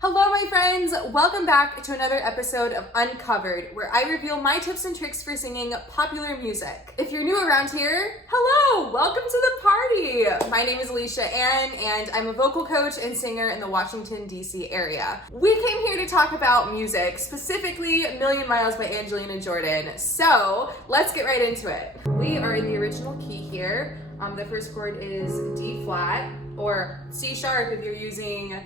Hello my friends, welcome back to another episode of UnCovered, where I reveal my tips and tricks for singing popular music. If you're new around here, hello, welcome to the party. My name is Alicia Ann and I'm a vocal coach and singer in the Washington, D.C. area. We came here to talk about music, specifically Million Miles by Angelina Jordan. So let's get right into it. We are in the original key here. The first chord is D flat or C sharp if you're using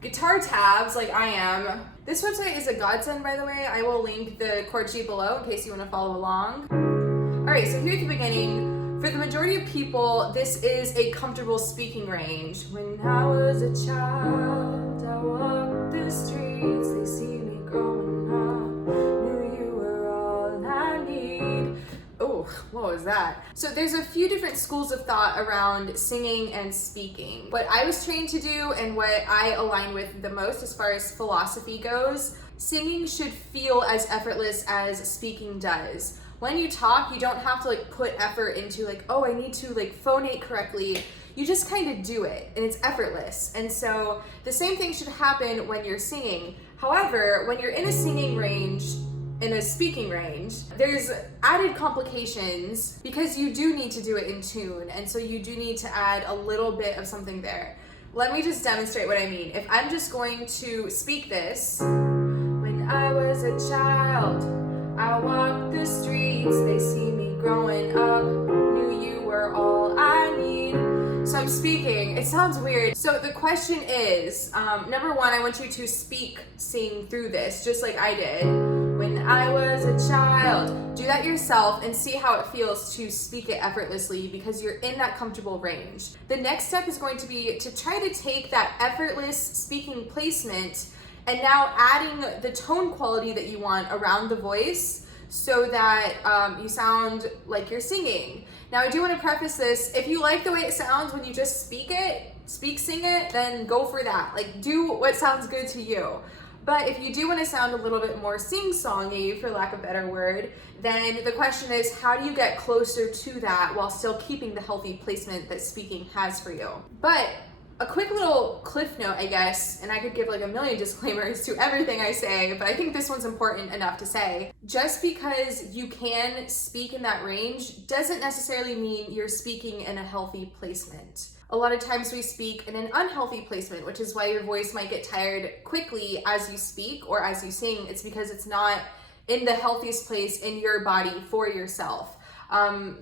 guitar tabs like I am. This website is a godsend, by the way. I will link the chord sheet below in case you want to follow along. All right, so here at the beginning, for the majority of people, this is a comfortable speaking range. When I was a child, I walked the streets, they see me growing up, knew you were all I need. Oh, what was that? So there's a few different schools of thought around singing and speaking. What I was trained to do and what I align with the most as far as philosophy goes, singing should feel as effortless as speaking does. When you talk, you don't have to put effort into oh, I need to phonate correctly. You just kind of do it and it's effortless. And so the same thing should happen when you're singing. However, when you're in a singing range, in a speaking range, there's added complications because you do need to do it in tune, and so you do need to add a little bit of something there. Let me just demonstrate what I mean. If I'm just going to speak this, when I was a child, I walked the streets, they see me growing up, knew you were all I need. So I'm speaking, it sounds weird. So the question is, number one, I want you to sing through this, just like I did. When I was a child, do that yourself and see how it feels to speak it effortlessly because you're in that comfortable range. The next step is going to be to try to take that effortless speaking placement and now adding the tone quality that you want around the voice so that you sound like you're singing. Now I do want to preface this, if you like the way it sounds when you just sing it, then go for that. Do what sounds good to you. But if you do want to sound a little bit more sing-songy, for lack of a better word, then the question is, how do you get closer to that while still keeping the healthy placement that speaking has for you? But a quick little cliff note, I guess, and I could give a million disclaimers to everything I say, but I think this one's important enough to say. Just because you can speak in that range doesn't necessarily mean you're speaking in a healthy placement. A lot of times we speak in an unhealthy placement, which is why your voice might get tired quickly as you speak or as you sing. It's because it's not in the healthiest place in your body for yourself.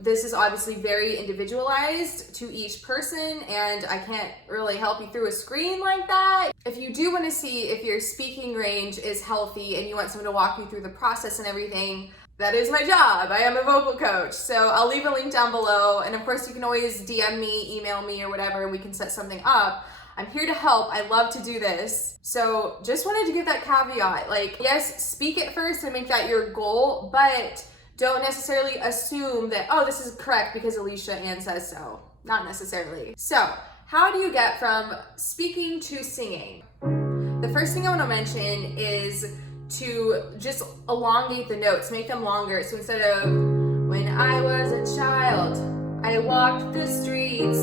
This is obviously very individualized to each person, and I can't really help you through a screen like that. If you do want to see if your speaking range is healthy and you want someone to walk you through the process and everything, that is my job. I am a vocal coach. So I'll leave a link down below. And of course you can always DM me, email me or whatever, and we can set something up. I'm here to help. I love to do this. So just wanted to give that caveat. Yes, speak it first and make that your goal, but don't necessarily assume that, oh, this is correct because Alicia Ann says so. Not necessarily. So how do you get from speaking to singing? The first thing I want to mention is to just elongate the notes, make them longer. So instead of when I was a child, I walked the streets.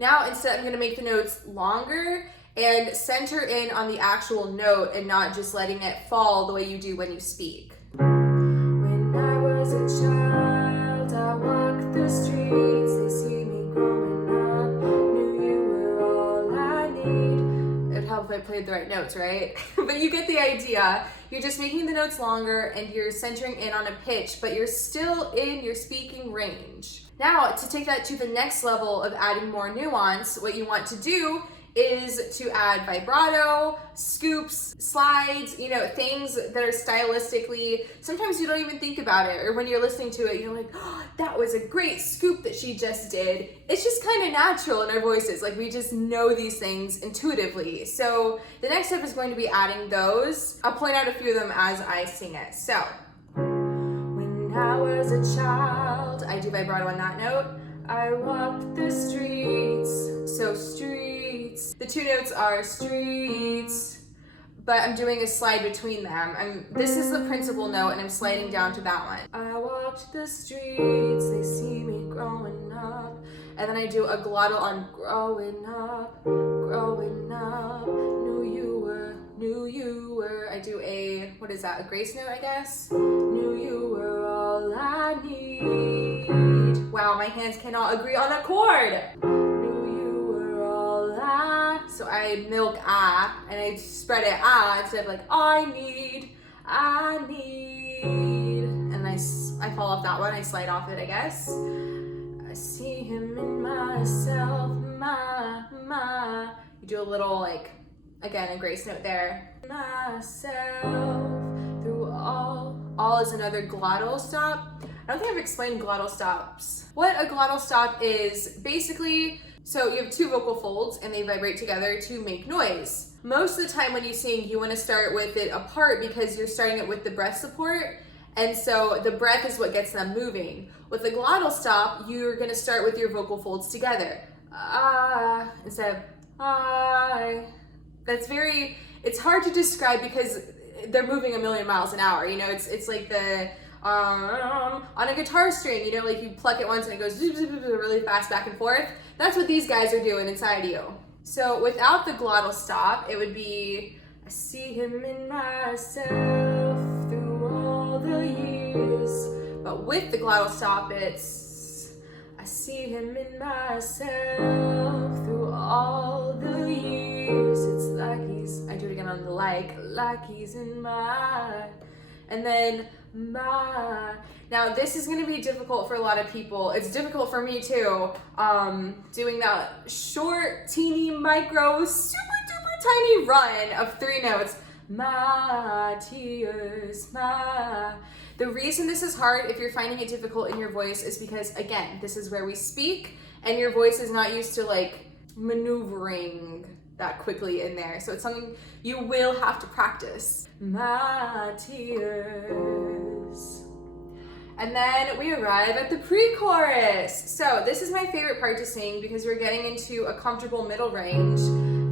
Now instead I'm gonna make the notes longer and center in on the actual note and not just letting it fall the way you do when you speak. When I was a child, I walked the streets, they see me growing up, knew you were all I need. It'd help if I played the right notes, right? But you get the idea. You're just making the notes longer and you're centering in on a pitch, but you're still in your speaking range. Now, to take that to the next level of adding more nuance, what you want to do is to add vibrato, scoops, slides, things that are stylistically, sometimes you don't even think about it, or when you're listening to it, you're like, oh, that was a great scoop that she just did. It's just kind of natural in our voices. We just know these things intuitively. So the next step is going to be adding those. I'll point out a few of them as I sing it. So, when I was a child, I do vibrato on that note. I walked the streets, so streets. The two notes are streets, but I'm doing a slide between them. This is the principal note and I'm sliding down to that one. I walked the streets, they see me growing up. And then I do a glottal on growing up, knew you were do a, what is that, a grace note, I guess? Knew you were all I need. Wow, my hands cannot agree on a chord. Knew you were all I, so I milk ah, and I spread it ah instead of like I need, and I fall off that one, I slide off it, I guess. I see him in myself, you do a little like, again, a grace note there. Myself through all is another glottal stop. I don't think I've explained glottal stops. What a glottal stop is, basically, so you have two vocal folds and they vibrate together to make noise. Most of the time when you sing, you want to start with it apart because you're starting it with the breath support, and so the breath is what gets them moving. With the glottal stop, you're going to start with your vocal folds together. Ah, instead of I. It's hard to describe because they're moving a million miles an hour, you know, it's like the, on a guitar string, you know, like you pluck it once and it goes really fast back and forth. That's what these guys are doing inside you. So without the glottal stop, it would be, I see him in myself through all the years. But with the glottal stop, it's, I see him in myself through all the years. It's like he's, I do it again on the like he's in my, and then my. Now this is gonna be difficult for a lot of people. It's difficult for me too, doing that short, teeny, micro, super duper tiny run of 3 notes. My tears, my. The reason this is hard, if you're finding it difficult in your voice, is because, again, this is where we speak and your voice is not used to like maneuvering that quickly in there. So it's something you will have to practice. My tears. And then we arrive at the pre-chorus. So this is my favorite part to sing because we're getting into a comfortable middle range.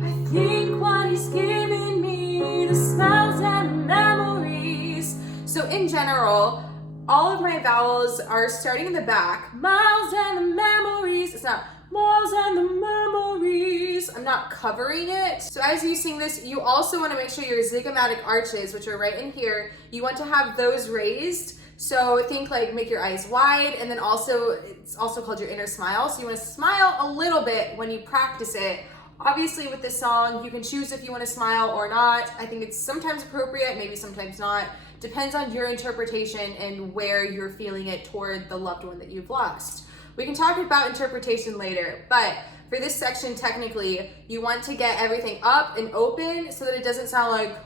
I think what he's giving me, the smiles and the memories. So in general, all of my vowels are starting in the back. Miles and the memories. It's not miles and the memories. I'm not covering it. So as you sing this, you also want to make sure your zygomatic arches, which are right in here, you want to have those raised. So think like make your eyes wide, and then also, it's also called your inner smile. So you want to smile a little bit when you practice it. Obviously with this song, you can choose if you want to smile or not. I think it's sometimes appropriate, maybe sometimes not. Depends on your interpretation and where you're feeling it toward the loved one that you've lost. We can talk about interpretation later, but for this section, technically, you want to get everything up and open so that it doesn't sound like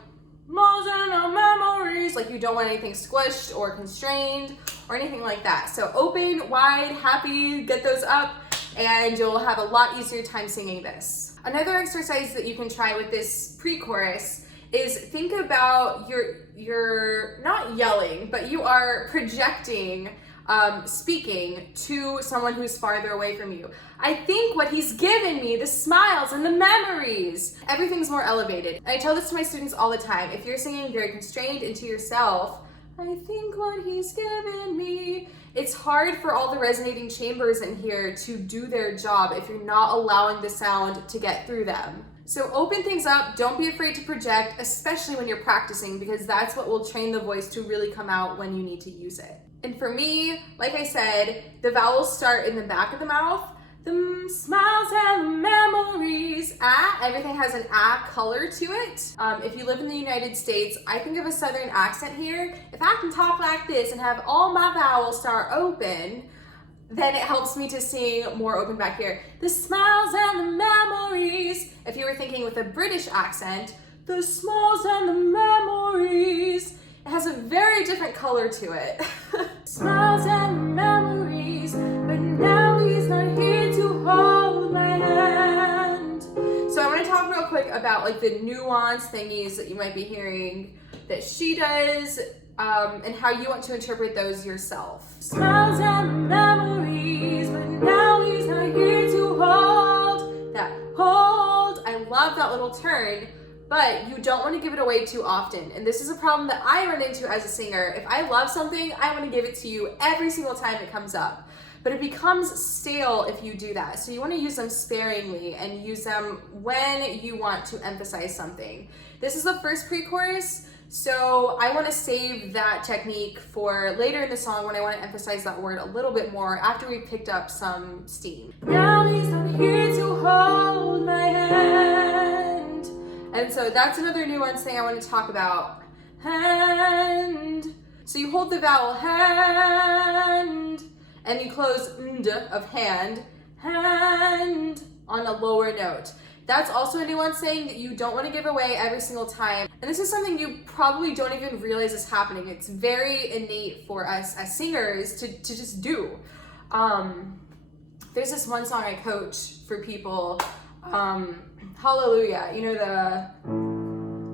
miles and no memories, like you don't want anything squished or constrained or anything like that. So open, wide, happy, get those up, and you'll have a lot easier time singing this. Another exercise that you can try with this pre-chorus is think about you're not yelling, but you are projecting speaking to someone who's farther away from you. I think what he's given me, the smiles and the memories, everything's more elevated. And I tell this to my students all the time. If you're singing very constrained into yourself, I think what he's given me, it's hard for all the resonating chambers in here to do their job if you're not allowing the sound to get through them. So open things up, don't be afraid to project, especially when you're practicing, because that's what will train the voice to really come out when you need to use it. And for me, like I said, the vowels start in the back of the mouth. The smiles and the memories, ah, everything has an ah color to it. If you live in the United States, I think of a southern accent here. If I can talk like this and have all my vowels start open, then it helps me to sing more open back here. The smiles and the memories. If you were thinking with a British accent, the smiles and the memories. It has a very different color to it. Smiles and memories, but now he's not here to hold my hand. So I want to talk real quick about like the nuance thingies that you might be hearing that she does, and how you want to interpret those yourself. Smiles and memories, but now he's not here to hold that hold. I love that little turn. But you don't want to give it away too often. And this is a problem that I run into as a singer. If I love something, I want to give it to you every single time it comes up. But it becomes stale if you do that. So you want to use them sparingly and use them when you want to emphasize something. This is the first pre-chorus. So I want to save that technique for later in the song when I want to emphasize that word a little bit more after we picked up some steam. Now he's not here to hold my hand. And so that's another nuance thing I want to talk about. Hand. So you hold the vowel hand and you close nd of hand, hand on a lower note. That's also a nuance saying that you don't want to give away every single time. And this is something you probably don't even realize is happening. It's very innate for us as singers to just do. There's this one song I coach for people, Hallelujah. You know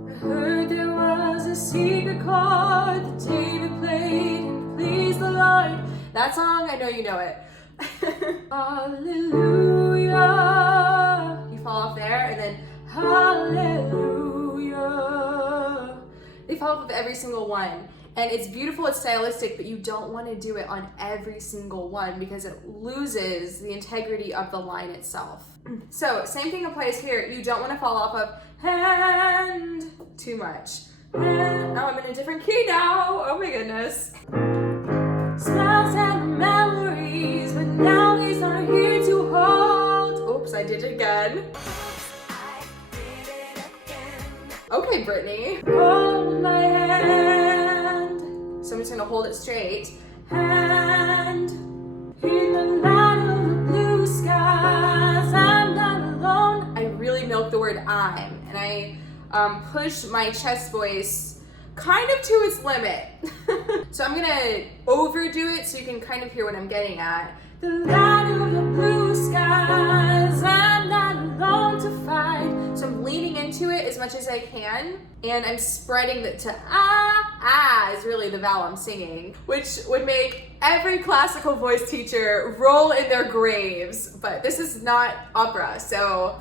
I heard there was a secret chord that David played and pleased the Lord. That song, I know you know it. Hallelujah. You fall off there and then hallelujah. They fall off with every single one. And it's beautiful, it's stylistic, but you don't want to do it on every single one because it loses the integrity of the line itself. So same thing applies here. You don't want to fall off of hand too much. And now I'm in a different key now. Oh my goodness. Smiles and memories, but now he's not here to hold. Oops, I did it again. Okay, Brittany. Hold my hand. So I'm just gonna hold it straight. Hand. In the light of the blue skies, I'm not alone. I really milk the word I'm, and I push my chest voice kind of to its limit. So I'm gonna overdo it so you can kind of hear what I'm getting at. The light of the blue skies, I'm not alone to fight. So I'm leaning into it as much as I can, and I'm spreading it to is really the vowel I'm singing, which would make every classical voice teacher roll in their graves. But this is not opera, so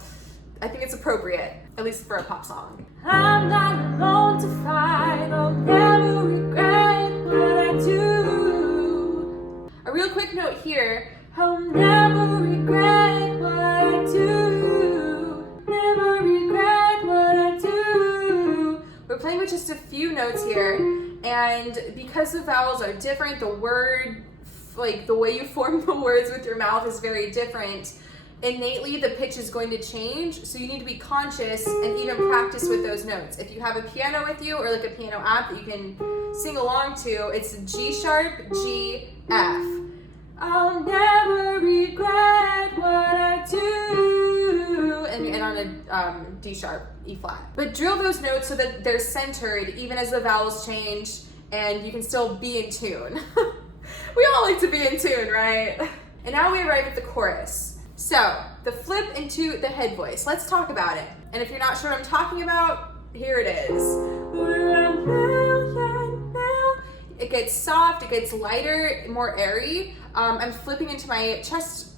I think it's appropriate, at least for a pop song. I'm not alone to fight, I'll never regret what I do. A real quick note here, I'll never regret what I do. Never regret what I do. We're playing with just a few notes here, and because the vowels are different, the word, like the way you form the words with your mouth is very different. Innately, the pitch is going to change, so you need to be conscious and even practice with those notes. If you have a piano with you or like a piano app that you can sing along to, it's G sharp, G, F. I'll never regret what I do. And on a D sharp, E flat. But drill those notes so that they're centered even as the vowels change and you can still be in tune. We all like to be in tune, right? And now we arrive at the chorus. So, the flip into the head voice. Let's talk about it. And if you're not sure what I'm talking about, here it is. We're a million now. It gets soft, it gets lighter, more airy. I'm flipping into my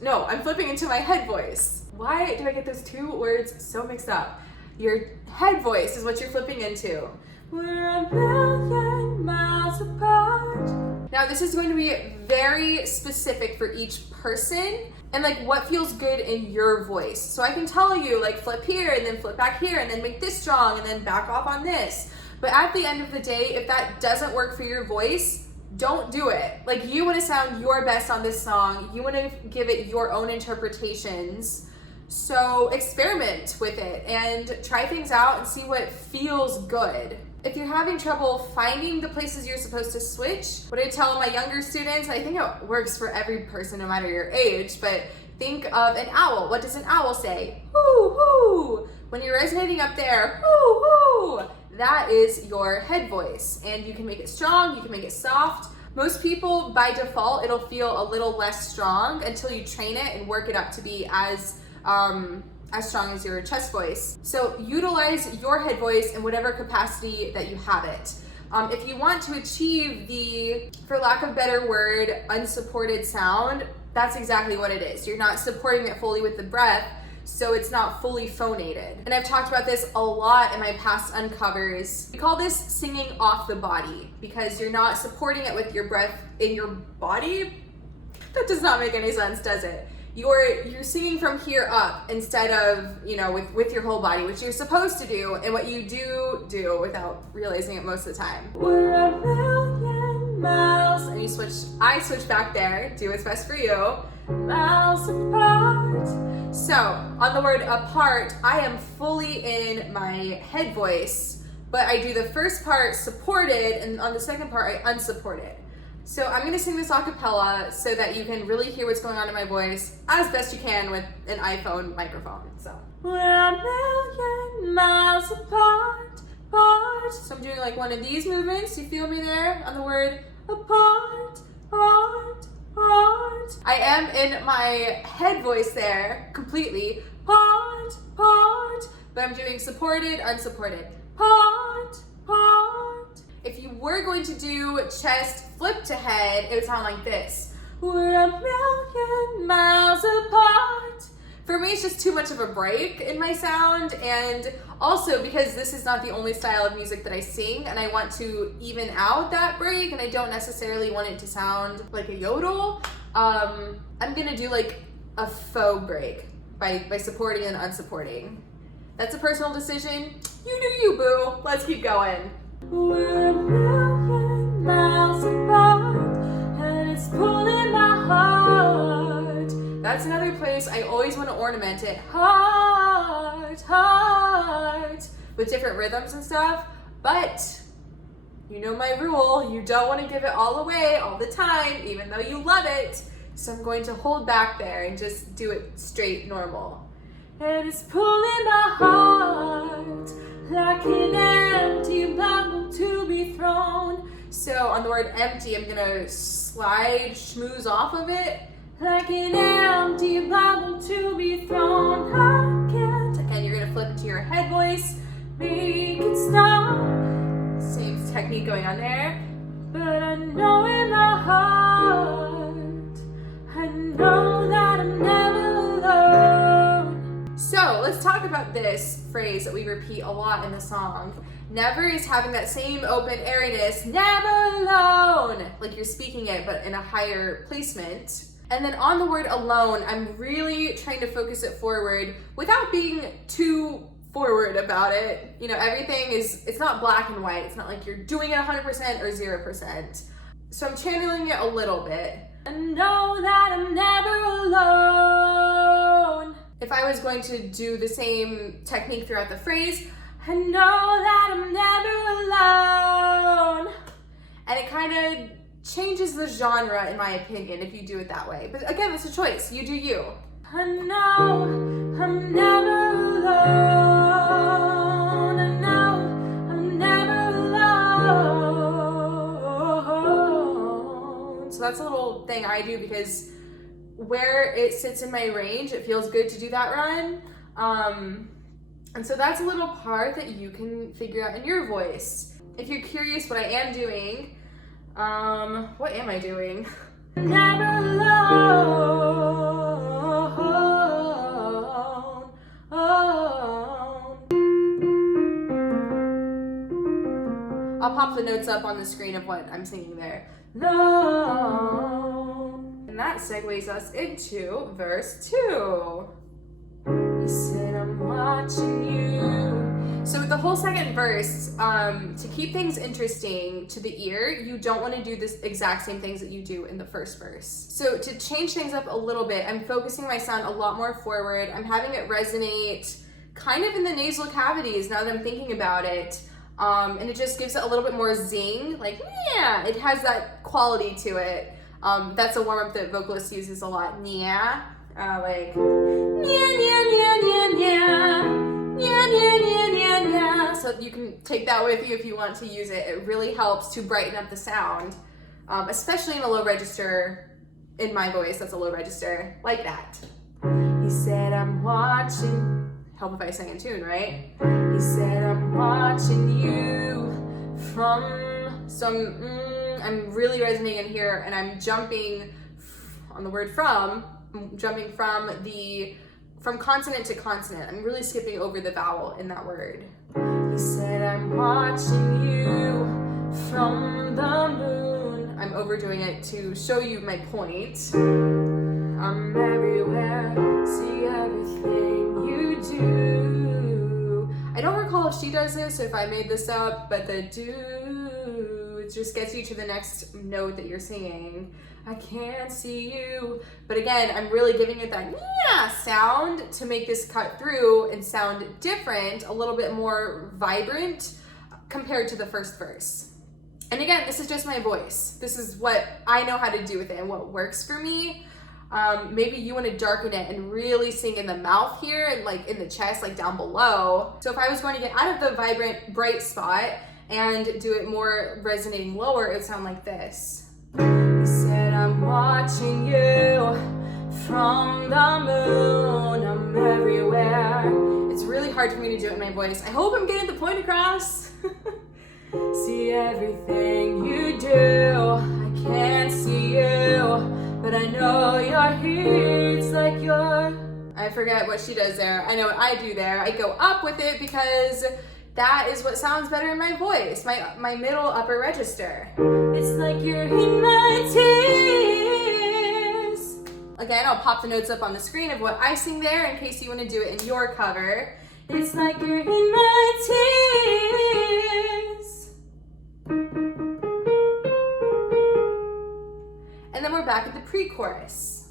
I'm flipping into my head voice. Why do I get those two words so mixed up? Your head voice is what you're flipping into. We're a million miles apart. Now this is going to be very specific for each person and like what feels good in your voice. So I can tell you like flip here and then flip back here and then make this strong and then back off on this. But at the end of the day, if that doesn't work for your voice, don't do it. Like you want to sound your best on this song. You want to give it your own interpretations. So experiment with it and try things out and see what feels good. If you're having trouble finding the places you're supposed to switch, what I tell my younger students, I think it works for every person no matter your age, but think of an owl. What does an owl say? Hoo, hoo. When you're resonating up there, hoo, hoo, that is your head voice. And you can make it strong, you can make it soft. Most people, by default, it'll feel a little less strong until you train it and work it up to be as strong as your chest voice. So utilize your head voice in whatever capacity that you have it. If you want to achieve the, for lack of a better word, unsupported sound, that's exactly what it is. You're not supporting it fully with the breath, so it's not fully phonated. And I've talked about this a lot in my past uncovers. We call this singing off the body because you're not supporting it with your breath in your body. That does not make any sense, does it? you're singing from here up instead of, you know, with your whole body, which you're supposed to do, and what you do without realizing it most of the time. We're a million miles, and I switch back there, do what's best for you, miles apart. So on the word apart, I am fully in my head voice, but I do the first part supported, and on the second part I unsupported. So I'm gonna sing this a cappella so that you can really hear what's going on in my voice as best you can with an iPhone microphone. So we're a million miles apart. So I'm doing like one of these movements. You feel me there on the word apart. I am in my head voice there completely. Part, but I'm doing supported, unsupported. Part. If you were going to do chest flip to head, it would sound like this. We're a million miles apart. For me, it's just too much of a break in my sound, and also because this is not the only style of music that I sing, and I want to even out that break, and I don't necessarily want it to sound like a yodel, I'm gonna do like a faux break by supporting and unsupporting. That's a personal decision. You do you, boo. Let's keep going. We're a million miles apart, and it's pulling my heart. That's another place I always want to ornament it. Heart, with different rhythms and stuff. But you know my rule, you don't want to give it all away all the time, even though you love it. So I'm going to hold back there and just do it straight normal. And it's pulling my heart like an empty bottle to be thrown. So on the word empty, I'm gonna slide, schmooze off of it. Like an empty bottle to be thrown. I can't. And you're gonna flip into your head voice. Make it stop. Same technique going on there. But I know in my heart, I know that I'm never alone. So let's talk about this phrase that we repeat a lot in the song. Never is having that same open airiness, never alone, like you're speaking it but in a higher placement. And then on the word alone, I'm really trying to focus it forward without being too forward about it. You know, everything it's not black and white. It's not like you're doing it 100% or 0%. So I'm channeling it a little bit. I know that I'm never alone. If I was going to do the same technique throughout the phrase, I know that I'm never alone. And it kind of changes the genre, in my opinion, if you do it that way. But again, it's a choice. You do you. I know I'm never alone. I know I'm never alone. So that's a little thing I do because where it sits in my range, it feels good to do that run. And so that's a little part that you can figure out in your voice. If you're curious what I am doing, what am I doing? Never alone. I'll pop the notes up on the screen of what I'm singing there. Alone. And that segues us into verse 2. He said, I'm watching you. So with the whole second verse, to keep things interesting to the ear, you don't want to do this exact same things that you do in the first verse. So to change things up a little bit, I'm focusing my sound a lot more forward. I'm having it resonate kind of in the nasal cavities now that I'm thinking about it. And it just gives it a little bit more zing, like, yeah, it has that quality to it. That's a warm-up that vocalists uses a lot, yeah, like, yeah, yeah, yeah, yeah, yeah. Yeah, yeah, yeah, yeah, yeah. So you can take that with you if you want to use it. It really helps to brighten up the sound, especially in a low register. In my voice, that's a low register, like that. He said, I'm watching. Help if I sing in tune, right? He said, I'm watching you from. So I'm really resonating in here, and I'm jumping on the word from. I'm jumping from consonant to consonant. I'm really skipping over the vowel in that word. He said, I'm watching you from the moon. I'm overdoing it to show you my point. I'm everywhere, see everything you do. I don't recall if she does this or if I made this up, but the do, it just gets you to the next note that you're singing. I can't see you. But again, I'm really giving it that yeah sound to make this cut through and sound different, a little bit more vibrant compared to the first verse. And again, this is just my voice. This is what I know how to do with it and what works for me. Maybe you want to darken it and really sing in the mouth here and like in the chest, like down below. So if I was going to get out of the vibrant, bright spot and do it more resonating lower, it would sound like this. He said, I'm watching you from the moon, I'm everywhere. It's really hard for me to do it in my voice. I hope I'm getting the point across. See everything you do, I can't see you, but I know you're here, it's like you're... I forget what she does there. I know what I do there. I go up with it because that is what sounds better in my voice, my middle upper register. It's like you're in my tears. Again, I'll pop the notes up on the screen of what I sing there in case you want to do it in your cover. It's like you're in my tears. And then we're back at the pre-chorus.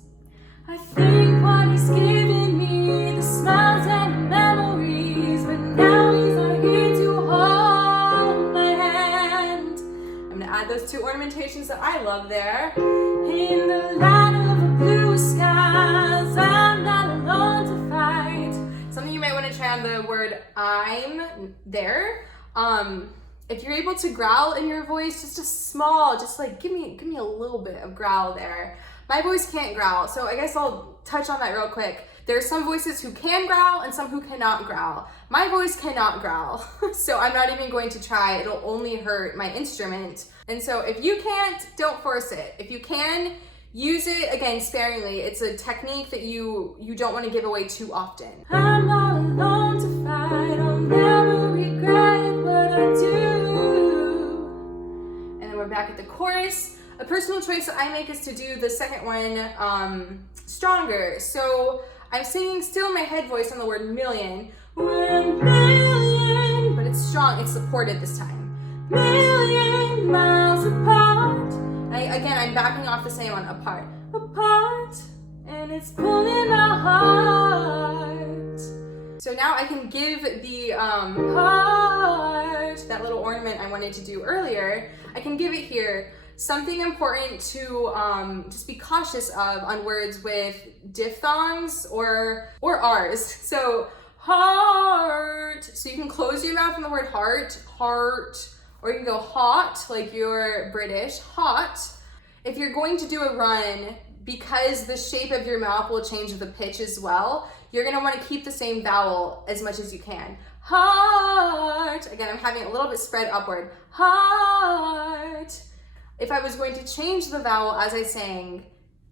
I think what he's given me, the smiles and the memories, but now he's not here to hold my hand. I'm gonna add those two ornamentations that I love there. In the light of the blue skies, I'm not alone to fight. Something you might want to try on the word I'm there. If you're able to growl in your voice, just a small, just like give me a little bit of growl there. My voice can't growl, so I guess I'll touch on that real quick. There are some voices who can growl and some who cannot growl. My voice cannot growl, so I'm not even going to try. It'll only hurt my instrument. And so if you can't, don't force it. If you can, use it, again, sparingly. It's a technique that you don't want to give away too often. I'm not alone to fight, I'll never regret what I do. And then we're back at the chorus. A personal choice that I make is to do the second one stronger. So I'm singing still in my head voice on the word million. We're a million, but it's strong, it's supported this time. Million miles apart. I'm backing off the same one, apart. Apart, and it's pulling my heart. So now I can give the heart, that little ornament I wanted to do earlier, I can give it here. Something important to just be cautious of on words with diphthongs or R's. So heart, so you can close your mouth on the word heart, or you can go hot, like you're British, hot. If you're going to do a run, because the shape of your mouth will change the pitch as well, you're gonna wanna keep the same vowel as much as you can. Heart, again, I'm having a little bit spread upward, heart. If I was going to change the vowel as I sang,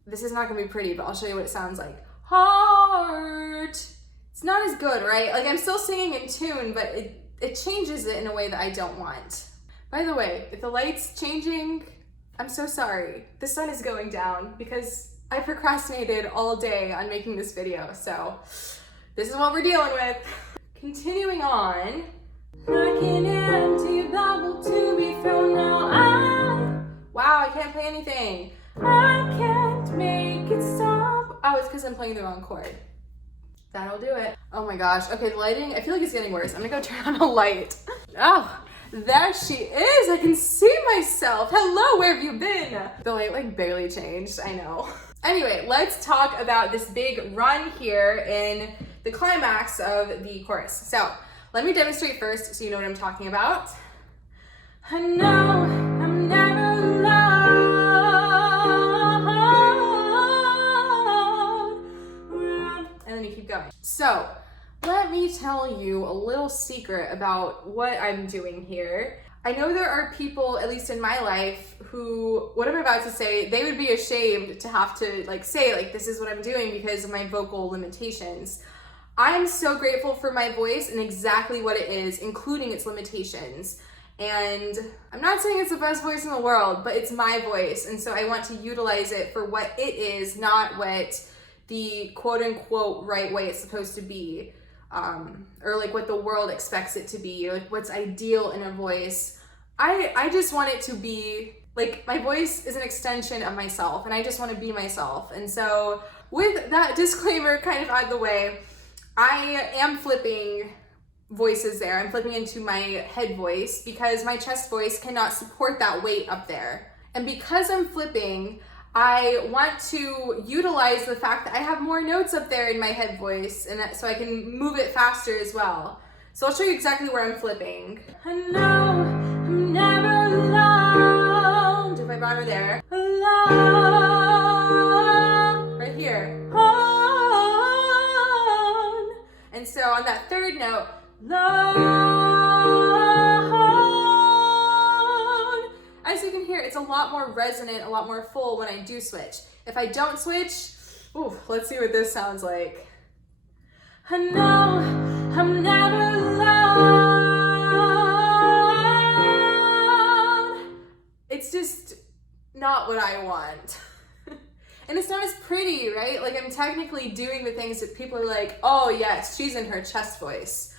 this is not gonna be pretty, but I'll show you what it sounds like. Heart. It's not as good, right? Like I'm still singing in tune, but it changes it in a way that I don't want. By the way, if the light's changing, I'm so sorry. The sun is going down because I procrastinated all day on making this video, so this is what we're dealing with. Continuing on. Like an empty bubble to be thrown now. Wow, I can't play anything. I can't make it stop. Oh, it's because I'm playing the wrong chord. That'll do it. Oh my gosh. Okay, the lighting, I feel like it's getting worse. I'm gonna go turn on a light. Oh, there she is. I can see myself. Hello, where have you been? The light like barely changed, I know. Anyway, let's talk about this big run here in the climax of the chorus. So let me demonstrate first so you know what I'm talking about. I know I'm never alone. And then you keep going. So let me tell you a little secret about what I'm doing here. I know there are people, at least in my life, who, what I'm about to say, they would be ashamed to have to say this is what I'm doing because of my vocal limitations. I am so grateful for my voice and exactly what it is, including its limitations. And I'm not saying it's the best voice in the world, but it's my voice. And so I want to utilize it for what it is, not what the quote unquote right way it's supposed to be. Or like what the world expects it to be, like what's ideal in a voice. I just want it to be, like, my voice is an extension of myself, and I just want to be myself. And so with that disclaimer kind of out of the way, I am flipping voices there. I'm flipping into my head voice because my chest voice cannot support that weight up there. And because I'm flipping, I want to utilize the fact that I have more notes up there in my head voice, and so I can move it faster as well. So I'll show you exactly where I'm flipping. I know I'm never alone. If I brought her there. Alone. Right here. Alone. And so on that third note, alone. As you can hear, it's a lot more resonant, a lot more full when I do switch. If I don't switch, ooh, let's see what this sounds like. I know I'm never alone. It's just not what I want. And it's not as pretty, right? Like, I'm technically doing the things that people are like, oh yes, she's in her chest voice.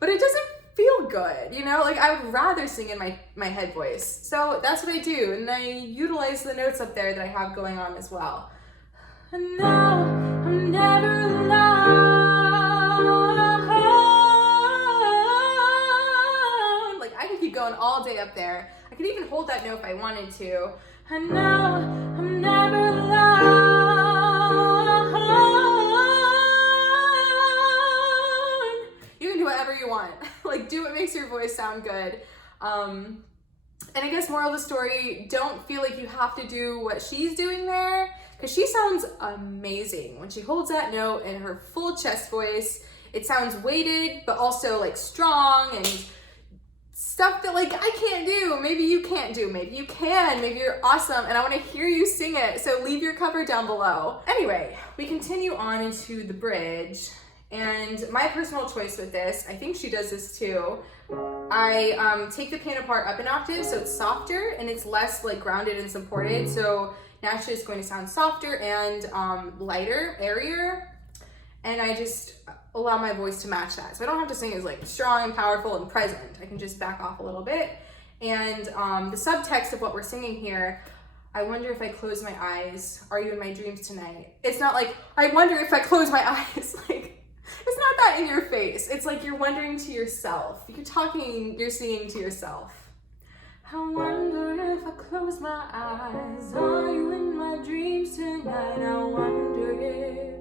But it doesn't feel good, you know? Like, I would rather sing in my head voice. So that's what I do, and I utilize the notes up there that I have going on as well. I know I'm never alone. Like, I could keep going all day up there. I could even hold that note if I wanted to. I know I'm never alone. You can do whatever you want. Like, do what makes your voice sound good. And I guess moral of the story, don't feel like you have to do what she's doing there, because she sounds amazing. When she holds that note in her full chest voice, it sounds weighted, but also like strong and stuff that like I can't do. Maybe you can't do, maybe you can, maybe you're awesome, and I want to hear you sing it. So leave your cover down below. Anyway, we continue on into the bridge, and my personal choice with this, I think she does this too, I take the piano part up an octave so it's softer and it's less like grounded and supported. So naturally it's going to sound softer and lighter, airier, and I just allow my voice to match that. So I don't have to sing as like strong and powerful and present. I can just back off a little bit. And the subtext of what we're singing here, I wonder if I close my eyes, are you in my dreams tonight? It's not like, I wonder if I close my eyes. Like, it's not that in your face. It's like you're wondering to yourself. You're singing to yourself. I wonder if I close my eyes, are you in my dreams tonight? I wonder if.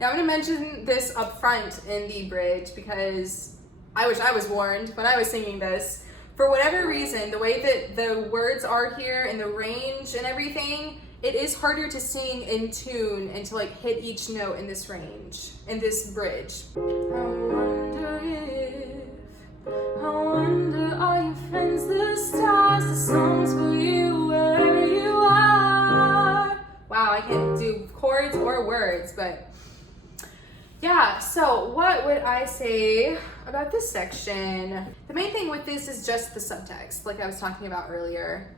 Now I'm gonna mention this up front in the bridge because I wish I was warned when I was singing this. For whatever reason, the way that the words are here and the range and everything, it is harder to sing in tune and to like hit each note in this range, in this bridge. I wonder, are you friends, the stars, the songs for you, wherever you are? Wow, I can't do chords or words, but yeah, so what would I say about this section? The main thing with this is just the subtext, like I was talking about earlier.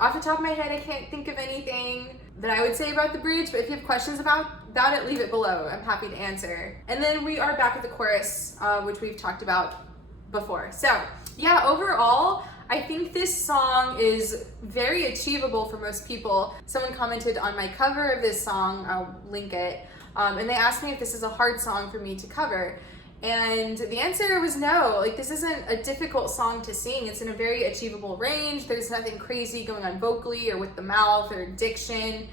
Off the top of my head, I can't think of anything that I would say about the bridge, but if you have questions about it, leave it below. I'm happy to answer. And then we are back at the chorus, which we've talked about before. So yeah, overall, I think this song is very achievable for most people. Someone commented on my cover of this song, I'll link it, and they asked me if this is a hard song for me to cover. And the answer was no. Like, this isn't a difficult song to sing. It's in a very achievable range. There's nothing crazy going on vocally or with the mouth or diction.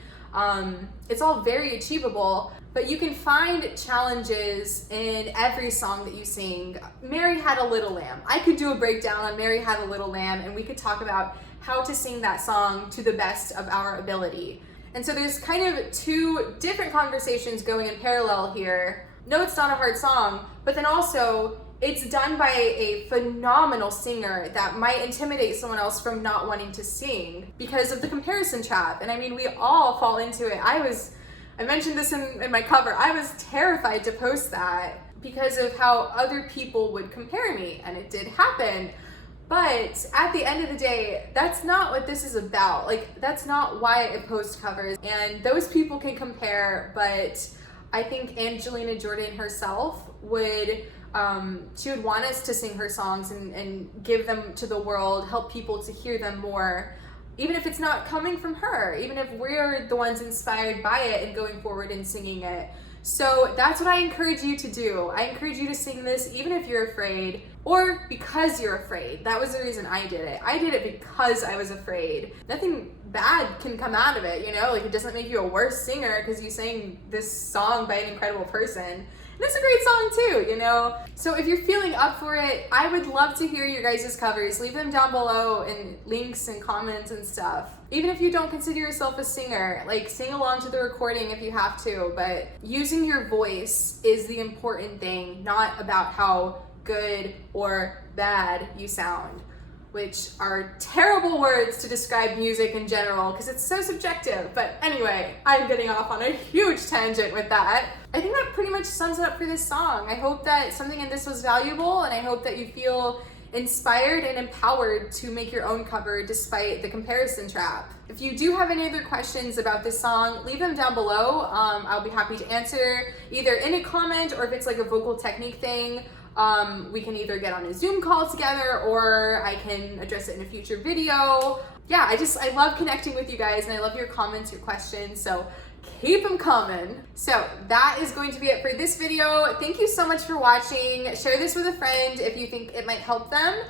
It's all very achievable, but you can find challenges in every song that you sing. Mary Had a Little Lamb. I could do a breakdown on Mary Had a Little Lamb, and we could talk about how to sing that song to the best of our ability. And so there's kind of two different conversations going in parallel here. No, it's not a hard song, but then also it's done by a phenomenal singer that might intimidate someone else from not wanting to sing because of the comparison trap. And I mean, we all fall into it. I mentioned this in my cover. I was terrified to post that because of how other people would compare me, and it did happen. But at the end of the day, that's not what this is about. Like, that's not why I post covers. And those people can compare, but I think Angelina Jordan herself would, she would want us to sing her songs and give them to the world, help people to hear them more, even if it's not coming from her, even if we're the ones inspired by it and going forward and singing it. So that's what I encourage you to do. I encourage you to sing this even if you're afraid, or because you're afraid. That was the reason I did it. I did it because I was afraid. Nothing bad can come out of it, you know? Like, it doesn't make you a worse singer because you sang this song by an incredible person. And it's a great song too, you know? So if you're feeling up for it, I would love to hear your guys' covers. Leave them down below in links and comments and stuff. Even if you don't consider yourself a singer, like, sing along to the recording if you have to, but using your voice is the important thing, not about how good or bad you sound, which are terrible words to describe music in general because it's so subjective. But anyway, I'm getting off on a huge tangent with that. I think that pretty much sums it up for this song. I hope that something in this was valuable, and I hope that you feel inspired and empowered to make your own cover despite the comparison trap. If you do have any other questions about this song, leave them down below. I'll be happy to answer either in a comment, or if it's like a vocal technique thing, we can either get on a Zoom call together, or I can address it in a future video. Yeah, I love connecting with you guys, and I love your comments, your questions, so keep them coming. So that is going to be it for this video. Thank you so much for watching. Share this with a friend if you think it might help them.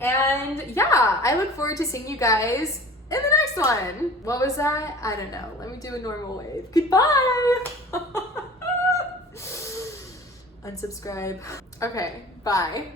And yeah, I look forward to seeing you guys in the next one. What was that? I don't know. Let me do a normal wave. Goodbye. Unsubscribe. Okay, bye.